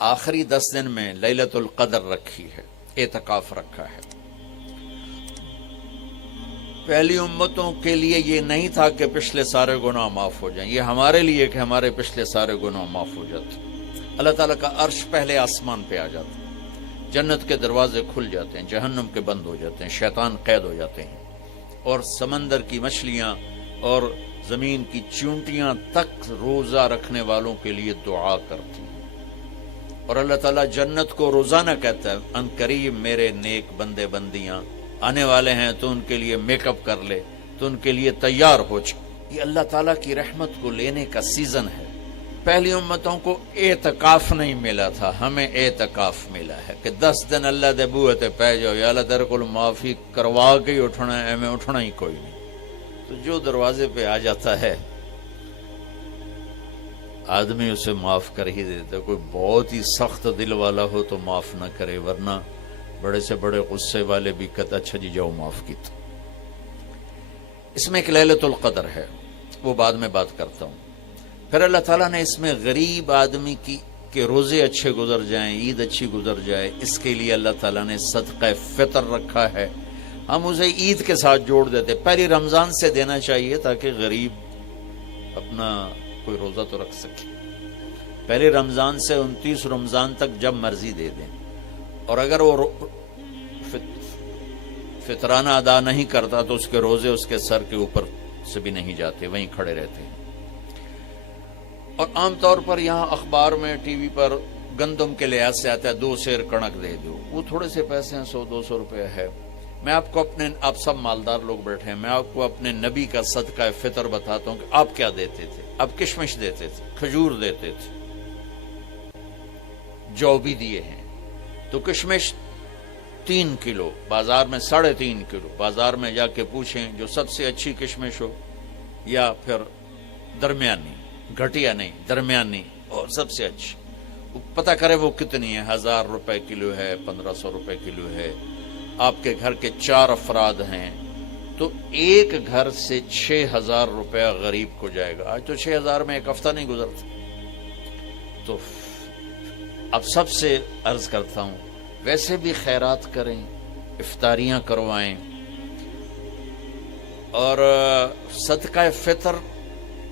آخری 10 دن میں لیلۃ القدر رکھی ہے، اعتکاف رکھا ہے۔ پہلی امتوں کے لیے یہ نہیں تھا کہ پچھلے سارے گناہ معاف ہو جائیں، یہ ہمارے لیے کہ ہمارے پچھلے سارے گناہ معاف ہو جاتے۔ اللہ تعالیٰ کا عرش پہلے آسمان پہ آ جاتا، جنت کے دروازے کھل جاتے ہیں، جہنم کے بند ہو جاتے ہیں، شیطان قید ہو جاتے ہیں، اور سمندر کی مچھلیاں اور زمین کی چونٹیاں تک روزہ رکھنے والوں کے لیے دعا کرتی ہیں، اور اللہ تعالیٰ جنت کو روزانہ کہتا ہے ان قریب میرے نیک بندے بندیاں آنے والے ہیں، تو ان کے لیے میک اپ کر لے، تو ان کے لیے تیار ہو جائے۔ یہ اللہ تعالیٰ کی رحمت کو لینے کا سیزن ہے۔ پہلی امتوں کو اعتکاف نہیں ملا تھا، ہمیں اعتکاف ملا ہے کہ 10 دن اللہ دے بوئے تے پہ جاؤ، یا اللہ تیرے کو معافی کروا کے ہی اٹھنا ہے، ہمیں اٹھنا ہی کوئی نہیں۔ تو جو دروازے پہ آ جاتا ہے آدمی اسے معاف کر ہی دیتا ہے۔ کوئی بہت ہی سخت دل والا ہو تو معاف نہ کرے، ورنہ بڑے سے بڑے غصے والے بھی کہتا اچھا جی جاؤ معاف کیتا۔ اس میں ایک لیلۃ القدر ہے، وہ بعد میں بات کرتا ہوں۔ پھر اللہ تعالیٰ نے اس میں غریب آدمی کی کہ روزے اچھے گزر جائیں، عید اچھی گزر جائے، اس کے لیے اللہ تعالیٰ نے صدقہ فطر رکھا ہے۔ ہم اسے عید کے ساتھ جوڑ دیتے، پہلی رمضان سے دینا چاہیے تاکہ غریب اپنا کوئی روزہ تو رکھ سکے۔ پہلی رمضان سے 29 رمضان تک جب مرضی دے دیں، اور اگر وہ فطرانہ ادا نہیں کرتا تو اس کے روزے اس کے سر کے اوپر سے بھی نہیں جاتے، وہیں کھڑے رہتے ہیں۔ اور عام طور پر یہاں اخبار میں ٹی وی پر گندم کے لحاظ سے آتا ہے 2 سیر کڑک دے دو، وہ تھوڑے سے پیسے ہیں، 100-200 روپے ہے۔ میں آپ کو آپ سب مالدار لوگ بیٹھے ہیں، میں آپ کو اپنے نبی کا صدقہ فطر بتاتا ہوں کہ آپ کیا دیتے تھے۔ آپ کشمش دیتے تھے، کھجور دیتے تھے، جو بھی دیے ہیں۔ تو کشمش 3 کلو، بازار میں 3.5 کلو، بازار میں جا کے پوچھیں جو سب سے اچھی کشمش ہو، یا پھر درمیانی، گھٹیا نہیں درمیانی اور سب سے اچھی، پتہ کرے وہ کتنی ہے، 1000 روپے کلو ہے، 1500 روپے کلو ہے۔ آپ کے گھر کے 4 افراد ہیں تو ایک گھر سے 6000 روپیہ غریب کو جائے گا۔ آج تو 6000 میں ایک ہفتہ نہیں گزرتا۔ تو اب سب سے عرض کرتا ہوں، ویسے بھی خیرات کریں، افطاریاں کروائیں، اور صدقہ فطر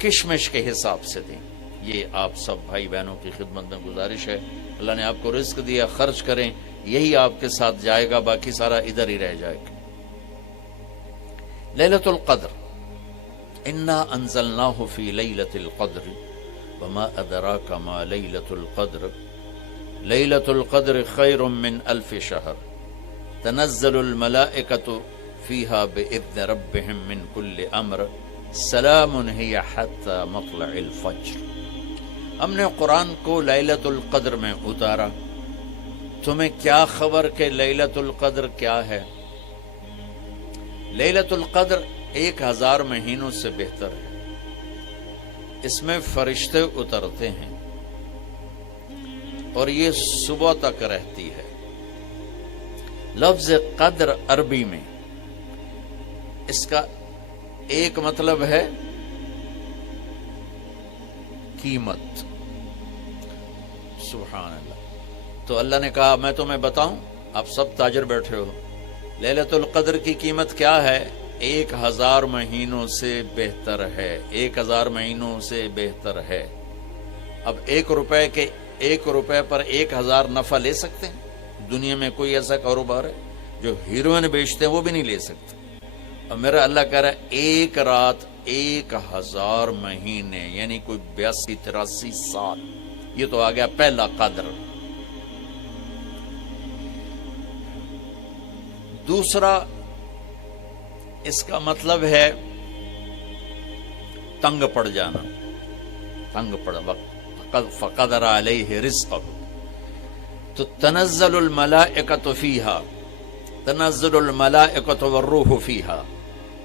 کشمش کے حساب سے دیں۔ یہ آپ سب بھائی بہنوں کی خدمت میں گزارش ہے۔ اللہ نے آپ کو رزق دیا، خرچ کریں، یہی آپ کے ساتھ جائے گا، باقی سارا ادھر ہی رہ جائے گا۔ لیلۃ القدر، انا انزلناہ فی لیلۃ القدر وما ادراک ما لیلۃ القدر لیلۃ القدر خیر من 1000 شہر تنزل الملائکۃ فیہا باذن ربہم من کل امر سلام ہی حتی مطلع الفجر۔ ہم نے قرآن کو لیلۃ القدر میں اتارا، تمہیں کیا خبر کہ لیلۃ القدر کیا ہے؟ لیلۃ القدر 1000 مہینوں سے بہتر ہے۔ اس میں فرشتے اترتے ہیں اور یہ صبح تک رہتی ہے۔ لفظ قدر عربی میں اس کا ایک مطلب ہے قیمت۔ سبحان اللہ۔ تو اللہ نے کہا میں تمہیں بتاؤں، آپ سب تاجر بیٹھے ہو، لیلۃ القدر کی قیمت کیا ہے؟ 1000 مہینوں سے بہتر ہے، 1000 مہینوں سے بہتر ہے۔ اب 1 روپے پر 1000 نفع لے سکتے ہیں؟ دنیا میں کوئی ایسا کاروبار ہے؟ جو ہیروئن بیچتے ہیں وہ بھی نہیں لے سکتے۔ اور میرا اللہ کہہ رہا ہے 1 رات 1000 مہینے، یعنی کوئی 82-83 سال۔ یہ تو آ گیا پہلا قدر۔ دوسرا اس کا مطلب ہے تنگ پڑ جانا، تنگ پڑ وقت فقدر علیہ رزقہ۔ تو تنزل الملائکۃ فیہا، تنزل الملائکۃ والروح فیہا،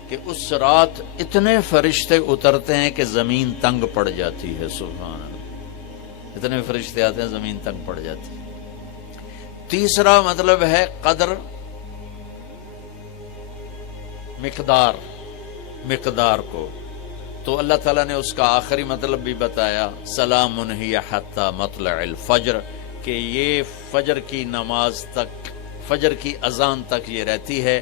کہ اس رات اتنے فرشتے اترتے ہیں کہ زمین تنگ پڑ جاتی ہے۔ سبحان اللہ، اتنے فرشتے آتے ہیں زمین تنگ پڑ جاتی ہے۔ تیسرا مطلب ہے قدر، مقدار کو، تو اللہ تعالیٰ نے اس کا آخری مطلب بھی بتایا، سلام ہی حتی مطلع الفجر، کہ یہ فجر کی نماز تک، فجر کی اذان تک یہ رہتی ہے۔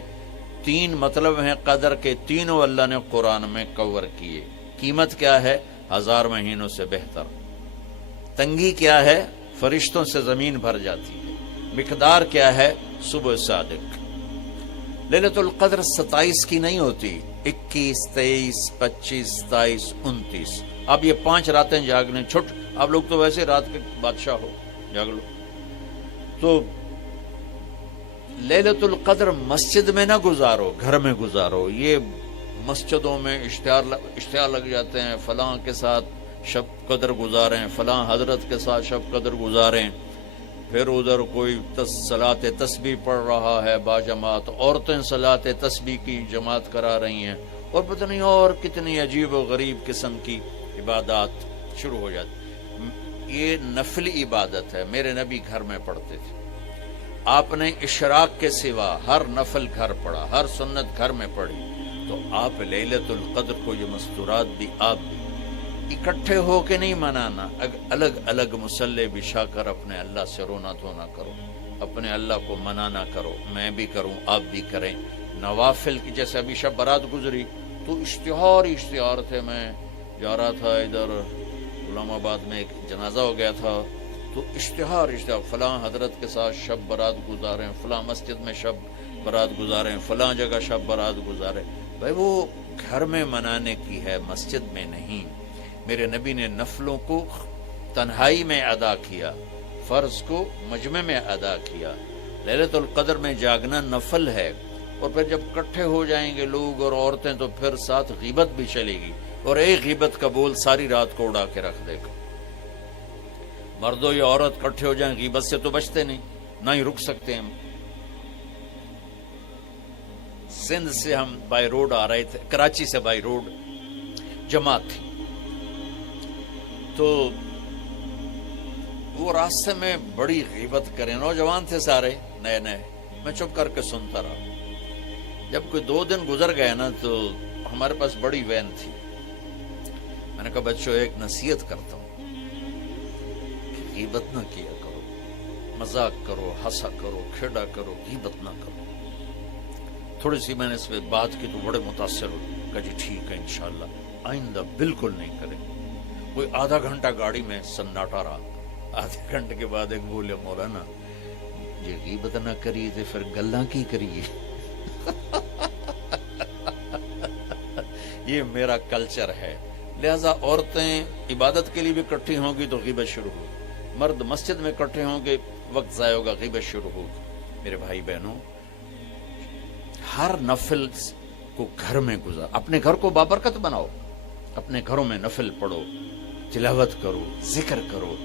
3 مطلب ہیں قدر کے، تینوں اللہ نے قرآن میں کور کیے۔ قیمت کیا ہے؟ 1000 مہینوں سے بہتر۔ تنگی کیا ہے؟ فرشتوں سے زمین بھر جاتی ہے۔ مقدار کیا ہے؟ صبح صادق۔ لیلۃ القدر 27 کی نہیں ہوتی، 21، 23، 25، 27، 29۔ اب یہ 5 راتیں جاگنے چھٹ، آپ لوگ تو ویسے رات کے بادشاہ ہو، جاگ لو۔ تو لیلۃ القدر مسجد میں نہ گزارو، گھر میں گزارو۔ یہ مسجدوں میں اشتہار لگ جاتے ہیں، فلاں کے ساتھ شب قدر گزاریں، فلاں حضرت کے ساتھ شب قدر گزاریں، پھر ادھر کوئی صلاۃ تسبیح پڑھ رہا ہے باجماعت، عورتیں صلاۃ تسبیح کی جماعت کرا رہی ہیں، اور پتہ نہیں اور کتنی عجیب و غریب قسم کی عبادات شروع ہو جاتی۔ یہ نفلی عبادت ہے، میرے نبی گھر میں پڑھتے تھے۔ آپ نے اشراق کے سوا ہر نفل گھر پڑھا، ہر سنت گھر میں پڑھی، تو آپ لیلۃ القدر کو یہ مستورات بھی آپ بھی اکٹھے ہو کے نہیں منانا، الگ الگ مصلی بچھا کر اپنے اللہ سے رونا دھونا کرو، اپنے اللہ کو منانا کرو، میں بھی کروں آپ بھی کریں۔ نوافل کی جیسے ابھی شب برات گزری تو اشتہار تھے، میں جا رہا تھا ادھر غلام آباد میں ایک جنازہ ہو گیا تھا، تو اشتہار فلاں حضرت کے ساتھ شب برات گزاریں، فلاں مسجد میں شب برات گزاریں، فلاں جگہ شب برات گزاریں۔ بھائی وہ گھر میں منانے کی ہے، مسجد میں نہیں۔ میرے نبی نے نفلوں کو تنہائی میں ادا کیا، فرض کو مجمع میں ادا کیا۔ لیلۃ القدر میں جاگنا نفل ہے، اور پھر جب کٹھے ہو جائیں گے لوگ اور عورتیں تو پھر ساتھ غیبت بھی چلے گی، اور ایک غیبت کا بول ساری رات کو اڑا کے رکھ دے گا۔ مردوں یا عورت کٹھے ہو جائیں، غیبت سے تو بچتے نہیں، نہ ہی رک سکتے ہیں۔ سندھ سے ہم بائی روڈ آ رہے تھے، کراچی سے بائی روڈ جماعت تھی، تو وہ راستے میں بڑی غیبت کریں، نوجوان تھے سارے نئے نئے، میں چپ کر کے سنتا رہا۔ جب کوئی 2 دن گزر گئے نا تو ہمارے پاس بڑی وین تھی، میں نے کہا بچوں ایک نصیحت کرتا ہوں، غیبت نہ کیا کرو، مذاق کرو، ہنسا کرو، کھیڑا کرو، غیبت نہ کرو۔ تھوڑی سی میں نے اس پہ بات کی تو بڑے متاثر ہوئے، کہا جی ٹھیک ہے انشاءاللہ آئندہ بالکل نہیں کریں۔ کوئی آدھا گھنٹہ گاڑی میں سناٹا رہا، آدھے گھنٹے کے بعد ایک بولے مولانا جی غیبت نہ کریے تو پھر گلاں کی کریے۔ یہ میرا کلچر ہے، لہذا عورتیں عبادت کے لیے بھی اکٹھی ہوں گی تو غیبت شروع ہوگی، مرد مسجد میں اکٹھے ہوں گے وقت ضائع ہوگا، غیبت شروع ہوگی۔ میرے بھائی بہنوں، ہر نفل کو گھر میں گزار، اپنے گھر کو بابرکت بناؤ، اپنے گھروں میں نفل پڑھو، تلاوت کرو، ذکر کرو۔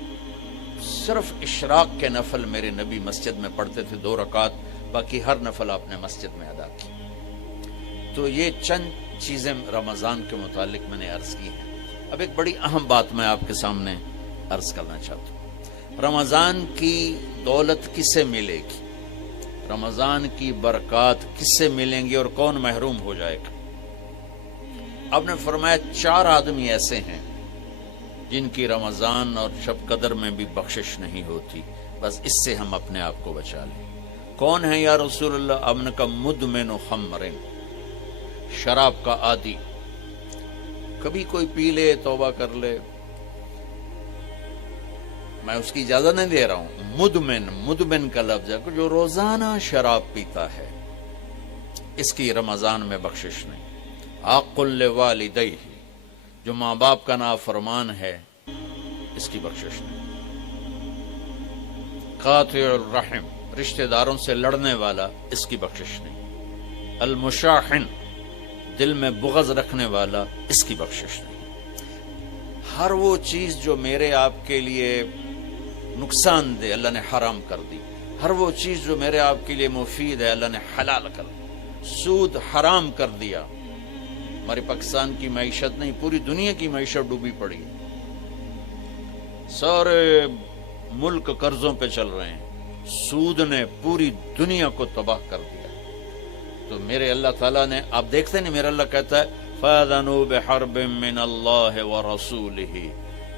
صرف اشراق کے نفل میرے نبی مسجد میں پڑھتے تھے 2 رکعت، باقی ہر نفل آپ نے مسجد میں ادا کی۔ تو یہ چند چیزیں رمضان کے متعلق میں نے عرض کی ہیں۔ اب ایک بڑی اہم بات میں آپ کے سامنے عرض کرنا چاہتا ہوں، رمضان کی دولت کس سے ملے گی، رمضان کی برکات کس سے ملیں گی، اور کون محروم ہو جائے گا؟ آپ نے فرمایا 4 آدمی ایسے ہیں جن کی رمضان اور شب قدر میں بھی بخشش نہیں ہوتی، بس اس سے ہم اپنے آپ کو بچا لیں۔ کون ہے یا رسول اللہ؟ آپ نے کہا مدمن خمر، شراب کا عادی، کبھی کوئی پی لے توبہ کر لے، میں اس کی اجازت نہیں دے رہا ہوں، مدمن کا لفظ ہے جو روزانہ شراب پیتا ہے، اس کی رمضان میں بخشش نہیں۔ عاق لوالدیہ، جو ماں باپ کا نافرمان ہے، اس کی بخشش نہیں۔ قاطع الرحم، رشتہ داروں سے لڑنے والا، اس کی بخشش نہیں۔ المشاحن، دل میں بغض رکھنے والا، اس کی بخشش نہیں۔ ہر وہ چیز جو میرے آپ کے لیے نقصان دے اللہ نے حرام کر دی، ہر وہ چیز جو میرے آپ کے لیے مفید ہے اللہ نے حلال کر دی۔ سود حرام کر دیا، ہماری پاکستان کی معیشت نہیں پوری دنیا کی معیشت ڈوبی پڑی، سارے ملک قرضوں پہ چل رہے ہیں، سود نے پوری دنیا کو تباہ کر دیا۔ تو میرے اللہ تعالیٰ نے، آپ دیکھتے نہیں، میرا اللہ کہتا ہے فَأَذَنُوا بِحَرْبٍ مِّنَ اللَّهِ وَرَسُولِهِ،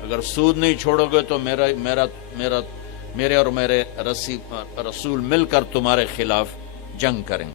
اگر سود نہیں چھوڑو گے تو میرے اور میرے رسول مل کر تمہارے خلاف جنگ کریں۔